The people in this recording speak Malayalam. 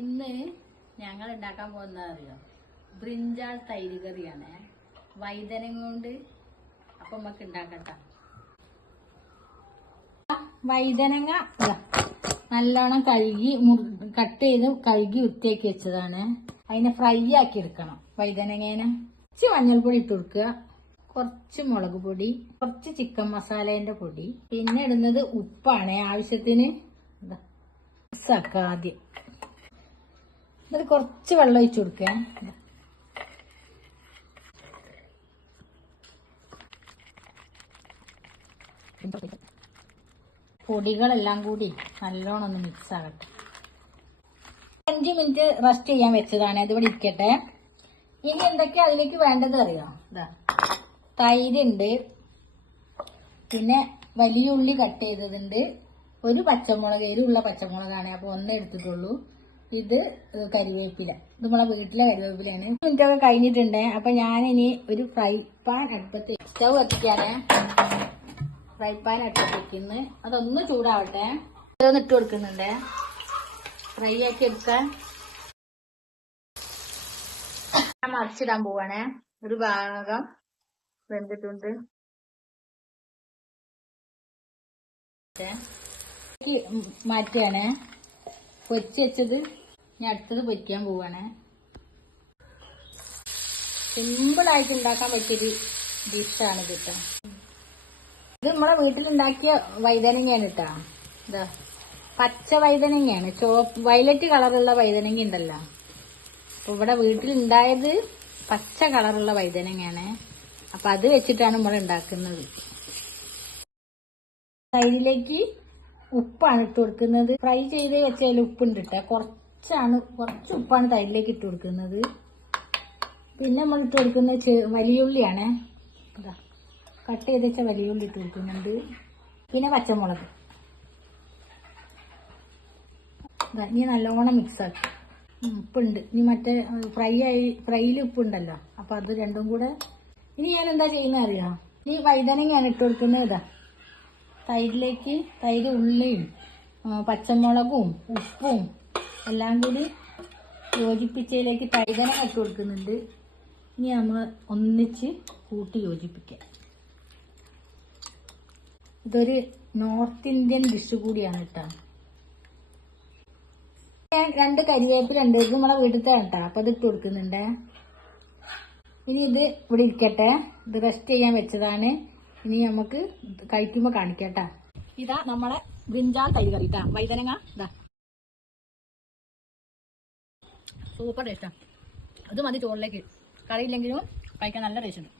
ഇന്ന് ഞങ്ങൾ ഉണ്ടാക്കാൻ പോകുന്നത് അറിയോ? ബ്രിഞ്ചാൾ തൈര് കറിയാണ്. വൈതനം കൊണ്ട്. അപ്പം നമുക്ക് ഉണ്ടാക്കട്ടെ. വൈതനങ്ങ നല്ലോണം കഴുകി കട്ട് ചെയ്ത് കഴുകി വൃത്തിയാക്കി വെച്ചതാണ്. അതിനെ ഫ്രൈ ആക്കി എടുക്കണം. വൈതനങ്ങേനെ കുറച്ച് മഞ്ഞൾപ്പൊടി ഇട്ട് കൊടുക്കുക, കുറച്ച് മുളക് പൊടി, കുറച്ച് ചിക്കൻ മസാലേന്റെ പൊടി, പിന്നെ ഇടുന്നത് ഉപ്പാണ് ആവശ്യത്തിന്. ആദ്യം എന്നിട്ട് കുറച്ച് വെള്ളം ഒഴിച്ചു കൊടുക്കുക. പൊടികളെല്ലാം കൂടി നല്ലോണം ഒന്ന് മിക്സ് ആകട്ടെ. 5 മിനിറ്റ് റെസ്റ്റ് ചെയ്യാൻ വെച്ചതാണ്. ഇതിവിടെ ഇരിക്കട്ടെ. ഇനി എന്തൊക്കെയാ അതിലേക്ക് വേണ്ടത് അറിയാം? തൈരുണ്ട്, പിന്നെ വലിയ ഉള്ളി കട്ട് ചെയ്തതുണ്ട്, ഒരു പച്ചമുളക്, എരിവുള്ള പച്ചമുളകാണ്, അപ്പൊ ഒന്നേ എടുത്തിട്ടുള്ളൂ. ഇത് കരിവേപ്പില, ഇത് നമ്മളെ വീട്ടിലെ കരിവേപ്പിലാണ്. 5 മിനിറ്റ് ഒക്കെ കഴിഞ്ഞിട്ടുണ്ട്. അപ്പൊ ഞാനിനി ഒരു ഫ്രൈ പാൻ അടുപ്പത്ത് സ്റ്റവ് കത്തിക്കാനേ. ഫ്രൈ പാൻ അടുപ്പത്ത് വെക്കുന്നു. അതൊന്ന് ചൂടാവട്ടെ. ഇതൊന്ന് ഇട്ട് കൊടുക്കുന്നുണ്ട്, ഫ്രൈ ആക്കി എടുക്കാൻ. ഞാൻ മറിച്ചിടാൻ പോവാണേ. ഒരു ഭാഗം വെന്തിട്ടുണ്ട്. മാറ്റുകയാണേ. പൊരിച്ച് വെച്ചത് ഞാൻ അടുത്തത് പൊരിക്കാൻ പോവാണ്. സിമ്പിളായിട്ട് ഉണ്ടാക്കാൻ പറ്റിയൊരു ഡിഷാണ് കേട്ടോ. ഇത് നമ്മളെ വീട്ടിലുണ്ടാക്കിയ വൈതനങ്ങയാണ് കേട്ടോ. ഇതാ പച്ച വൈതനങ്ങയാണ്, വയലറ്റ് കളറുള്ള വൈതനങ്ങ ഉണ്ടല്ലോ. അപ്പൊ ഇവിടെ വീട്ടിലുണ്ടായത് പച്ച കളറുള്ള വൈതനങ്ങയാണ്. അപ്പൊ അത് വെച്ചിട്ടാണ് നമ്മൾ ഉണ്ടാക്കുന്നത്. തൈരിലേക്ക് ഉപ്പാണ് ഇട്ട് കൊടുക്കുന്നത്. ഫ്രൈ ചെയ്ത് വെച്ചാൽ ഉപ്പുണ്ട് ഇട്ട കുറച്ച് ഉപ്പാണ് തൈരിലേക്ക് ഇട്ട് കൊടുക്കുന്നത്. പിന്നെ നമ്മൾ ഇട്ട് കൊടുക്കുന്നത് വലിയുള്ളിയാണ്. കട്ട് ചെയ്ത് വെച്ച വലിയുള്ളി ഇട്ട് കൊടുക്കുന്നുണ്ട്. പിന്നെ പച്ചമുളക്. ഇനി നല്ലോണം മിക്സ് ആക്കി. ഉപ്പുണ്ട്. ഇനി മറ്റേ ഫ്രൈയിൽ ഉപ്പുണ്ടല്ലോ, അപ്പൊ അത് രണ്ടും കൂടെ. ഇനി ഞാൻ എന്താ ചെയ്യുന്നത് അറിയാം? ഈ വൈതനങ്ങയാണ് ഇട്ട് കൊടുക്കുന്നത്. തൈരിലേക്ക് ഉള്ളിയും പച്ചമുളകും ഉപ്പും എല്ലാം കൂടി യോജിപ്പിച്ചതിലേക്ക് വൈതനങ്ങ ഇട്ട് കൊടുക്കുന്നുണ്ട്. ഇനി നമ്മൾ ഒന്നിച്ച് കൂട്ടി യോജിപ്പിക്കാം. ഇതൊരു നോർത്ത് ഇന്ത്യൻ ഡിഷ് കൂടിയാണ് കേട്ടോ. ഞാൻ 2 കരിവേപ്പിലുണ്ട്, ഇത് നമ്മളെ വീട്ടിലത്തെ കേട്ടോ. അപ്പൊ അത് ഇട്ട് കൊടുക്കുന്നുണ്ട്. ഇനി ഇത് ഇവിടെ ഇരിക്കട്ടെ. ഇത് റെസ്റ്റ് ചെയ്യാൻ വെച്ചതാണ്. ഇനി നമുക്ക് കഴിക്കുമ്പോ കാണിക്കട്ടാ. ഇതാ നമ്മളെ ബ്രിഞ്ചാൾ തൈര് കറി ഇതാ. വൈതനങ്ങ ഇതാ സൂപ്പർ ടേസ്റ്റാ. അത് മതി ചോറിലേക്ക്. കറിയില്ലെങ്കിലും കഴിക്കാൻ നല്ല ടേസ്റ്റ് ഉണ്ട്.